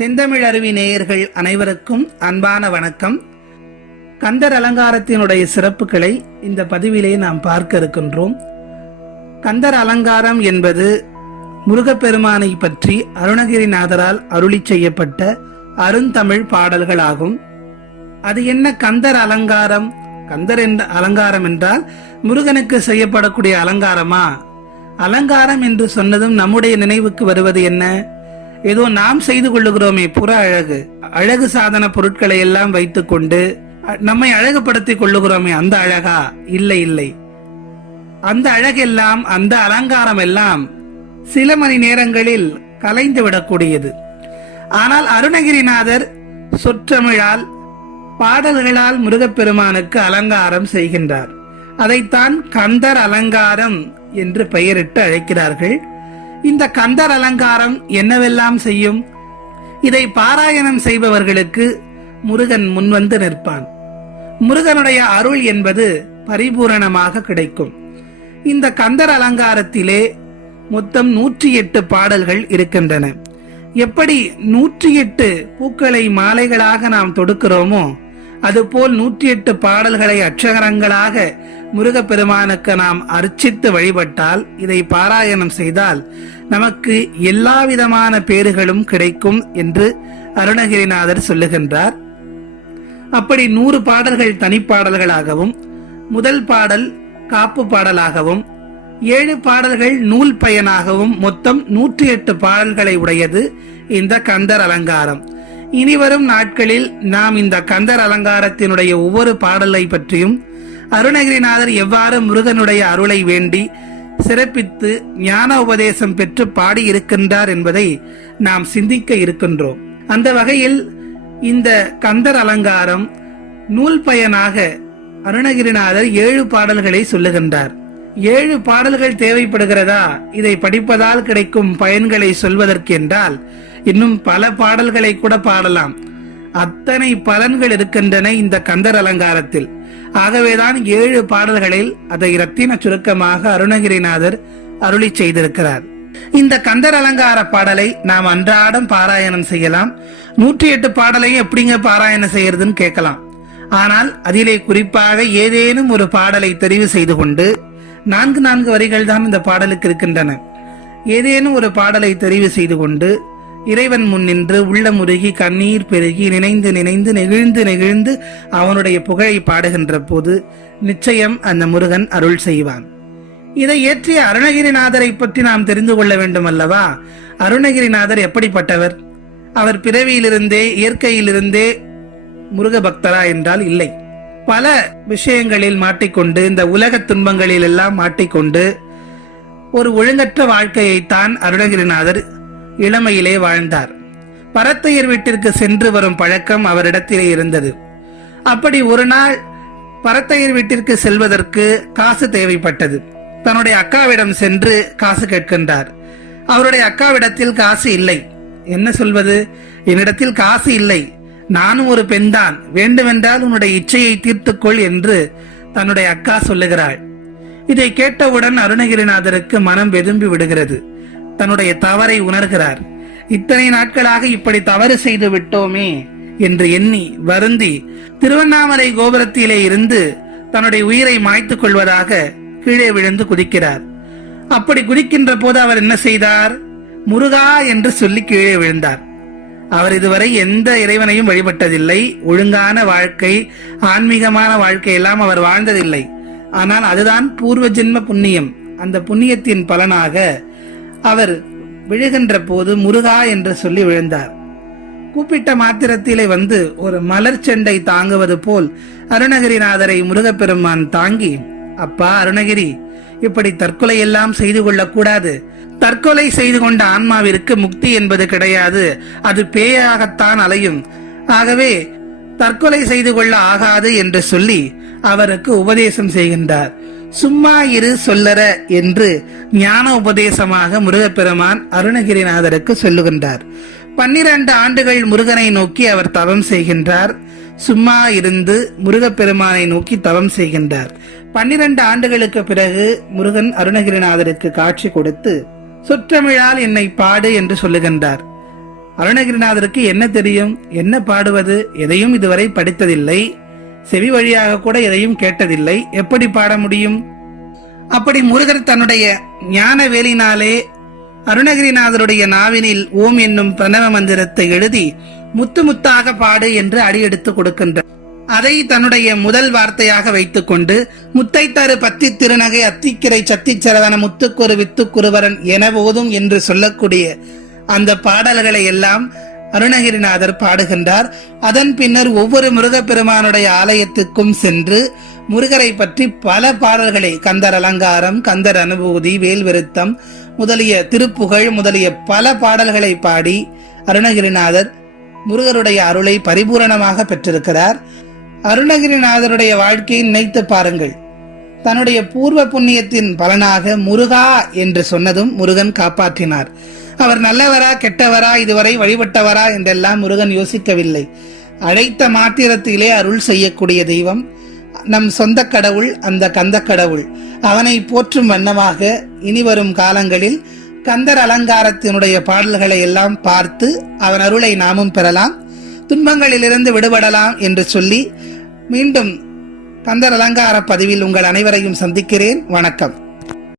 செந்தமிழ் அருவி நேயர்கள் அனைவருக்கும் அன்பான வணக்கம். கந்தர் அலங்காரத்தினுடைய சிறப்புகளை இந்த பதிவிலே நாம் பார்க்க இருக்கின்றோம். கந்தர் அலங்காரம் என்பது முருகப்பெருமானை பற்றி அருணகிரிநாதரால் அருளி செய்யப்பட்ட அருந்தமிழ் பாடல்களாகும். அது என்ன கந்தர் அலங்காரம்? கந்தர் என்ற அலங்காரம் என்றால் முருகனுக்கு செய்யப்படக்கூடிய அலங்காரமா? அலங்காரம் என்று சொன்னதும் நம்முடைய நினைவுக்கு வருவது என்ன? ஏதோ நாம் செய்து கொள்ளுகிறோமே புற அழகு. அழகு சாதன பொருட்களை எல்லாம் வைத்துக்கொண்டு நம்மை அழகுபடுத்திக் கொள்ளுகிறோமே அந்த அழகா? இல்லை இல்லை. அந்த அழகெல்லாம் அந்த அலங்காரம் எல்லாம் சில மணி நேரங்களில் கலைந்து விடக்கூடியது. ஆனால் அருணகிரிநாதர் சொற்றமிழால் பாடல்களால் முருகப்பெருமானுக்கு அலங்காரம் செய்கின்றார். அதைத்தான் கந்தர் அலங்காரம் என்று பெயரிட்டு அழைக்கிறார்கள். இந்த கந்தர் அலங்காரம் என்னவெல்லாம் செய்யும்? இதை பாராயணம் செய்பவர்களுக்கு முருகன் முன்வந்து நிற்பான். முருகனுடைய அருள் என்பது பரிபூரணமாக கிடைக்கும். இந்த கந்தர் அலங்காரத்திலே மொத்தம் நூற்றி எட்டு பாடல்கள் இருக்கின்றன. எப்படி நூற்றி எட்டு பூக்களை மாலைகளாக நாம் தொடுக்கிறோமோ அதுபோல் நூற்றி எட்டு பாடல்களை அட்சகரங்களாக முருகப்பெருமானுக்கு நாம் அர்ச்சித்து வழிபட்டால் இதை பாராயணம் செய்தால் நமக்கு எல்லா விதமான பேறுகளும் கிடைக்கும் என்று அருணகிரிநாதர் சொல்லுகின்றார். அப்படி நூறு பாடல்கள் தனிப்பாடல்களாகவும் முதல் பாடல் காப்பு பாடலாகவும் ஏழு பாடல்கள் நூல் பயனாகவும் மொத்தம் நூற்றி எட்டு பாடல்களை உடையது இந்த கந்தர் அலங்காரம். இனிவரும் நாட்களில் நாம் இந்த கந்தர் அலங்காரத்தினுடைய ஒவ்வொரு பாடலை பற்றியும் அருணகிரிநாதர் எவ்வாறு முருகனுடைய அருளை வேண்டி சிறப்பித்து ஞான உபதேசம் பெற்று பாடியிருக்கின்றார் என்பதை நாம் சிந்திக்க இருக்கின்றோம். அந்த வகையில் இந்த கந்தர் அலங்காரம் நூல் பயனாக அருணகிரிநாதர் ஏழு பாடல்களை சொல்லுகின்றார். ஏழு பாடல்கள் தேவைப்படுகிறதா? இதை படிப்பதால் கிடைக்கும் பயன்களை சொல்வதற்கென்றால் இன்னும் பல பாடல்களை கூட பாடலாம். அத்தனை பலன்கள் இருக்கின்றன இந்த கந்தர் அலங்காரத்தில். ஆகவேதான் ஏழு பாடல்களில் அதை இரத்தின சுருக்கமாக அருணகிரிநாதர் அருளி செய்திருக்கிறார். இந்த கந்தர் அலங்கார பாடலை நாம் அன்றாடம் பாராயணம் செய்யலாம். நூற்றி எட்டு பாடலையும் எப்படிங்க பாராயணம் செய்யறதுன்னு கேட்கலாம். ஆனால் அதிலே குறிப்பாக ஏதேனும் ஒரு பாடலை தெரிவு செய்து கொண்டு நான்கு நான்கு வரிகள் தான் இந்த பாடலுக்கு இருக்கின்றன. ஏதேனும் ஒரு பாடலை தெரிவு செய்து கொண்டு இறைவன் முன் நின்று உள்ளமுருகி கண்ணீர் பெருகி நினைந்து நினைந்து நெகிழ்ந்து நெகிழ்ந்து அவனுடைய புகழை பாடுகின்ற போது நிச்சயம் அந்த முருகன் அருள் செய்வான். இதை ஏற்றிய அருணகிரிநாதரை பற்றி நாம் தெரிந்து கொள்ள வேண்டும் அல்லவா அருணகிரிநாதர் எப்படிப்பட்டவர்? அவர் பிறவியிலிருந்தே இயற்கையிலிருந்தே முருக பக்தரா என்றால் இல்லை. பல விஷயங்களில் மாட்டிக்கொண்டு இந்த உலக துன்பங்களில் எல்லாம் மாட்டிக்கொண்டு ஒரு ஒழுங்கற்ற வாழ்க்கையைத்தான் அருணகிரிநாதர் இளமையிலே வாழ்ந்தார். பரத்தையர் வீட்டிற்கு சென்று வரும் பழக்கம் அவரிடத்திலே இருந்தது. அப்படி ஒரு நாள் பரத்தையர் வீட்டிற்கு செல்வதற்கு காசு தேவைப்பட்டது. தன்னுடைய அக்காவிடம் சென்று காசு கேட்கின்றார். அவருடைய அக்காவிடத்தில் காசு இல்லை. என்ன சொல்வது? என்னிடத்தில் காசு இல்லை. நானும் ஒரு பெண்தான். வேண்டுமென்றால் உன்னுடைய இச்சையை தீர்த்துக்கொள் என்று தன்னுடைய அக்கா சொல்லுகிறாள். இதை கேட்டவுடன் அருணகிரிநாதருக்கு மனம் வெதும்பி விடுகிறது. தன்னுடைய தவறை உணர்கிறார். இத்தனை நாட்களாக இப்படி தவறு செய்து விட்டோமே என்று எண்ணி வருந்தி திருவண்ணாமலை கோபுரத்திலே இருந்து தன்னுடைய உயிரை மாய்த்துக் கொள்வதாக கீழே விழுந்து குதிக்கிறார். அப்படி குதிக்கின்ற போது அவர் என்ன செய்தார்? முருகா என்று சொல்லி கீழே விழுந்தார். அவர் இதுவரை எந்த இறைவனையும் வழிபட்டதில்லை. ஒழுங்கான வாழ்க்கை ஆன்மீகமான வாழ்க்கை எல்லாம் அவர் வாழ்ந்ததில்லை. ஆனால் அதுதான் பூர்வ ஜென்ம புண்ணியம். அந்த புண்ணியத்தின் பலனாக அவர் விழுகின்ற போது முருகா என்று சொல்லி விழுந்தார். கூப்பிட்ட மாத்திரத்திலே வந்து ஒரு மலர் செண்டை தாங்குவது போல் அருணகிரிநாதரை முருகப்பெருமான் தாங்கி அப்பா அருணகிரி இப்படி தற்கொலை எல்லாம் செய்து கொள்ளக்கூடாது. தற்கொலை செய்து கொண்ட ஆன்மாவிற்கு முக்தி என்பது கிடையாது. அது பேயாகத்தான் அலையும். ஆகவே தற்கொலை செய்து கொள்ள ஆகாது என்று சொல்லி அவருக்கு உபதேசம் செய்கின்றார். சும்மா இரு சொல்லற என்று ஞான உபதேசமாக முருகப்பெருமான் அருணகிரிநாதருக்கு சொல்லுகின்றார். பன்னிரண்டு ஆண்டுகள் முருகனை நோக்கி அவர் தவம் செய்கின்றார். சும்மா இருந்து முருகப்பெருமானை நோக்கி தவம் செய்கின்றார். பன்னிரண்டு ஆண்டுகளுக்கு பிறகு முருகன் அருணகிரிநாதருக்கு காட்சி கொடுத்து சுற்றமிழால் என்னை பாடு என்று சொல்லுகின்றார். அருணகிரிநாதருக்கு என்ன தெரியும்? என்ன பாடுவது? எதையும் இதுவரை படித்ததில்லை. செவி வழியாக கூட எதையும் கேட்டதில்லை. எப்படி பாட முடியும்? அப்படி முருகர் தன்னுடைய ஞான வேலினாலே அருணகிரிநாதருடைய நாவினில் ஓம் என்னும் பிரணவ மந்திரத்தை எழுதி முத்து முத்தாக பாடு என்று அடியெடுத்து கொடுக்கின்றார் அதை தன்னுடைய முதல் வார்த்தையாக வைத்துக்கொண்டு முத்தை தரு பத்தி திருநகை அத்திக்கிரை சத்திச்சரவன முத்துக்குரு வித்துக்குருவரன் என போதும் என்று சொல்லக்கூடிய அந்த பாடல்களை எல்லாம் அருணகிரிநாதர் பாடுகின்றார். அதன் பின்னர் ஒவ்வொரு முருகப்பெருமானுடைய ஆலயத்துக்கும் சென்று முருகரை பற்றி பல பாடல்களை கந்தர் அலங்காரம் கந்தர் அனுபூதி வேல்விருத்தம் முதலிய திருப்புகழ் முதலிய பல பாடல்களை பாடி அருணகிரிநாதர் முருகருடைய அருளை பரிபூரணமாக பெற்றிருக்கிறார். அருணகிரிநாதருடைய வாழ்க்கையை நினைத்து பாருங்கள். தன்னுடைய பூர்வ புண்ணியத்தின் பலனாக முருகா என்று சொன்னதும் முருகன் காப்பாற்றினார். அவர் நல்லவரா கெட்டவரா இதுவரை வழிபட்டவரா என்றெல்லாம் முருகன் யோசிக்கவில்லை. அழைத்த மாத்திரத்திலே அருள் செய்யக்கூடிய தெய்வம் நம் சொந்த கடவுள் அந்த கந்த கடவுள். அவனை போற்றும் வண்ணமாக இனி வரும் காலங்களில் கந்தர் அலங்காரத்தினுடைய பாடல்களை எல்லாம் பார்த்து அவன் அருளை நாமும் பெறலாம். துன்பங்களிலிருந்து விடுபடலாம் என்று சொல்லி மீண்டும் கந்தர் அலங்கார பதிவில் உங்கள் அனைவரையும் சந்திக்கிறேன். வணக்கம்.